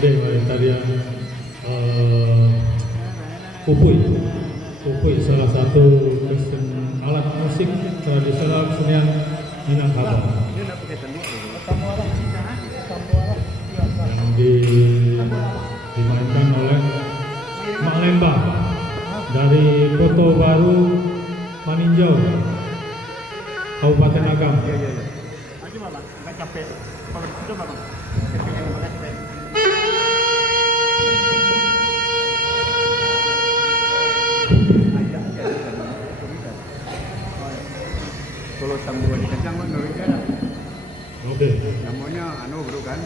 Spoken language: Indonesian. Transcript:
Onde tarian Upuy salah satu alat musik tradisional kesenian Minangkabau yang dimainkan oleh Mak Lemba dari Kota Baru Maninjau, Kabupaten Agam. Nggak capek. Kalau itu bang, capeknya banget. Kalau sambuan kacang kan dari jalan. Oke. Namanya bro kan.